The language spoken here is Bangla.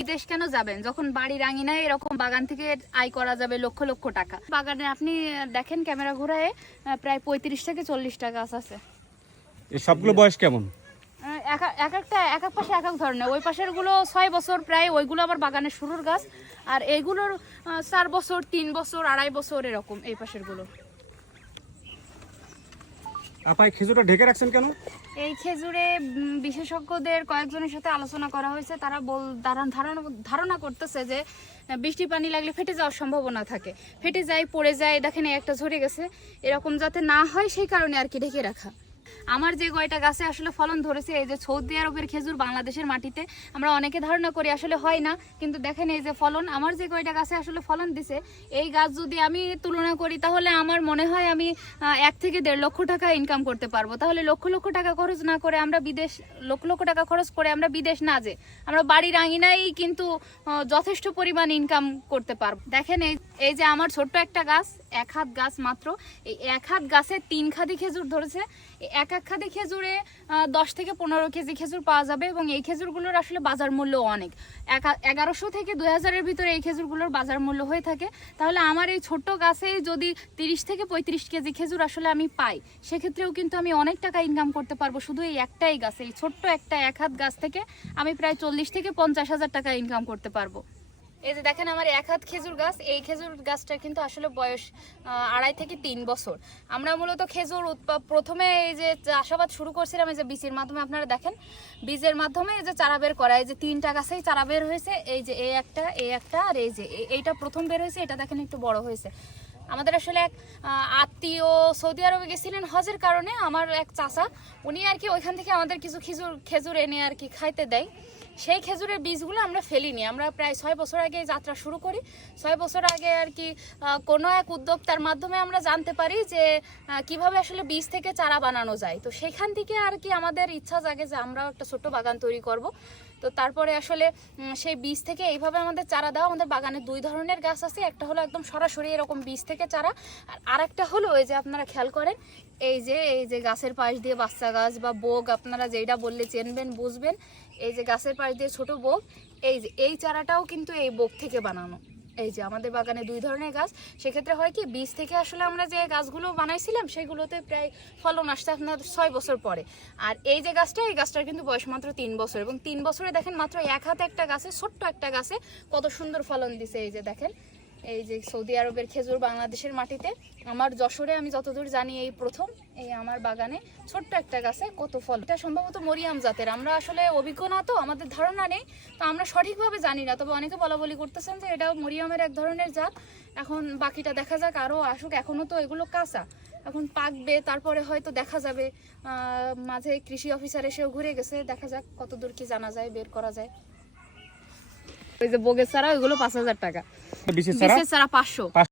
বিদেশ কেন যাবেন? যখন বাড়ির আঙিনায় এরকম বাগান থেকে আয় করা যাবে লক্ষ লক্ষ টাকা। বাগানে আপনি দেখেন ক্যামেরা ঘোরায় প্রায় পঁয়ত্রিশ থেকে চল্লিশ টাকা গাছ আছে। সবগুলো বয়স কেমন? এক এক- এক একটা এক এক পাশে এক এক ধরনের। ওই পাশেরগুলো ছয় বছর প্রায় ওইগুলো আবার বাগানের শুরুর গাছ। আর এইগুলোর চার বছর তিন বছর আড়াই বছর এরকম এই পাশেরগুলো আপা, এই খেজুরটা ঢেকে রাখছেন কেন? এই খেজুরে বিশেষজ্ঞদের কয়েকজনের সাথে আলোচনা করা হয়েছে। তারা বল ধারণা ধারণা করতেছে যে, বৃষ্টি পানি লাগলে ফেটে যাওয়ার সম্ভাবনা থাকে। ফেটে যায়, পড়ে যায়, দেখেন একটা ঝরে গেছে। এরকম যাতে না হয়, সেই কারণে আর কি ঢেকে রাখা। আমার যে কয়টা গাছে আসলে ফলন ধরেছে, এই যে সৌদি আরবের খেজুর বাংলাদেশের মাটিতে, আমরা অনেকে ধারণা করি আসলে হয় না, কিন্তু দেখেন এই যে ফলন, আমার যে কয়টা গাছে আসলে ফলন দিছে, এই গাছ যদি আমি তুলনা করি, তাহলে আমার মনে হয় আমি এক থেকে দেড় লক্ষ টাকা ইনকাম করতে পারব। তাহলে লক্ষ লক্ষ টাকা খরচ না করে আমরা বিদেশ, লক্ষ লক্ষ টাকা খরচ করে আমরা বিদেশ না যে, আমরা বাড়ির আঙিনাই কিন্তু যথেষ্ট পরিমাণ ইনকাম করতে পারব। দেখেন এই এই যে আমার ছোট্ট একটা গাছ, এক হাত গাছ মাত্র। এই এক হাত গাছে তিন খাদি খেজুর ধরেছে। এক এক খাদি খেজুরে দশ থেকে পনেরো কেজি খেজুর পাওয়া যাবে এবং এই খেজুরগুলোর আসলে বাজার মূল্য অনেক। এগারোশো থেকে দুই হাজারের ভিতরে এই খেজুরগুলোর বাজার মূল্য হয়ে থাকে। তাহলে আমার এই ছোট্ট গাছে যদি তিরিশ থেকে পঁয়ত্রিশ কেজি খেজুর আসলে আমি পাই, সেক্ষেত্রেও কিন্তু আমি অনেক টাকা ইনকাম করতে পারব শুধু এই একটাই গাছে। এই ছোট্ট একটা এক হাত গাছ থেকে আমি প্রায় চল্লিশ থেকে পঞ্চাশ হাজার টাকা ইনকাম করতে পারব। এই যে দেখেন আমার এক হাত খেজুর গাছ, এই খেজুর গাছটার কিন্তু আসলে বয়স আড়াই থেকে তিন বছর। আমরা মূলত খেজুর প্রথমে এই যে চাষাবাদ শুরু করছিলাম এই যে বীজের মাধ্যমে, আপনারা দেখেন। বীজের মাধ্যমে এই যে চারা বের করা, এই যে তিনটা গাছেই চারা বের হয়েছে, এই যে এই একটা এই একটা, আর এই যে এইটা প্রথম বের হয়েছে, এটা দেখেন একটু বড় হয়েছে। আমাদের আসলে এক আত্মীয় সৌদি আরবে গেছিলেন হজের কারণে, আমার এক চাচা, উনি আর কি ওইখান থেকে আমাদের কিছু খেজুর খেজুর এনে আর কি খাইতে দেয়। সেই খেজুরের বীজগুলো আমরা ফেলিনি। আমরা প্রায় ছয় বছর আগে যাত্রা শুরু করি। ছয় বছর আগে আর কি কোনো এক উদ্যোক্তার মাধ্যমে আমরা জানতে পারি যে কীভাবে আসলে বীজ থেকে চারা বানানো যায়। তো সেখান থেকে আর কি আমাদের ইচ্ছা জাগে যে, আমরাও একটা ছোট্ট বাগান তৈরি করব। তো তারপরে আসলে সেই বীজ থেকে এইভাবে আমাদের চারা দেওয়া, আমাদের বাগানে দুই ধরনের গাছ আছে। একটা হলো একদম সরাসরি এরকম বীজ থেকে চারা, আর আরেকটা হলো এই যে আপনারা খেয়াল করেন, এই যে এই যে গাছের পাশ দিয়ে বাচ্চা গাছ বা বোগ, আপনারা যেইটা বললে চেনবেন, বুঝবেন, এই যে গাছের পাশ দিয়ে ছোট বোক, এই যে, এই চারাটাও কিন্তু এই বোক থেকে বানানো। এই যে, আমাদের বাগানে দুই ধরনের গাছ। সেক্ষেত্রে হয় কি, বীজ থেকে আসলে আমরা যে গাছগুলো বানাইছিলাম, সেগুলোতে প্রায় ফলন আসছে আপনার ছয় বছর পরে। আর এই যে গাছটা, এই গাছটার কিন্তু বয়স মাত্র তিন বছর। এবং তিন বছরে দেখেন মাত্র এক হাতে একটা গাছে, ছোট্ট একটা গাছে কত সুন্দর ফলন দিছে, এই যে দেখেন। এই যে সৌদি আরবের খেজুর বাংলাদেশের মাটিতে। আমার যশোরে, আমি যতদূর জানি, এই প্রথম, এই আমার বাগানে ছোট্ট একটা গাছে কত ফল। এটা সম্ভবত মরিয়াম জাতের। আমরা আসলে অভিজ্ঞ না তো, আমাদের ধারণা নেই, তো আমরা সঠিকভাবে জানি না। তবে অনেকে বলা বলি করতেছেন যে এটা মরিয়ামের এক ধরনের জাত। এখন বাকিটা দেখা যাক, আরও আসুক। এখনও তো এগুলো কাঁচা। এখন পাকবে, তারপরে হয়তো দেখা যাবে। মাঝে কৃষি অফিসার এসেও ঘুরে গেছে। দেখা যাক কতদূর কি জানা যায়, বের করা যায়। ওই যে বগের ছাড়া ওইগুলো পাঁচ হাজার টাকা। বিশেষ ছাড়া ছাড়া পাঁচশো।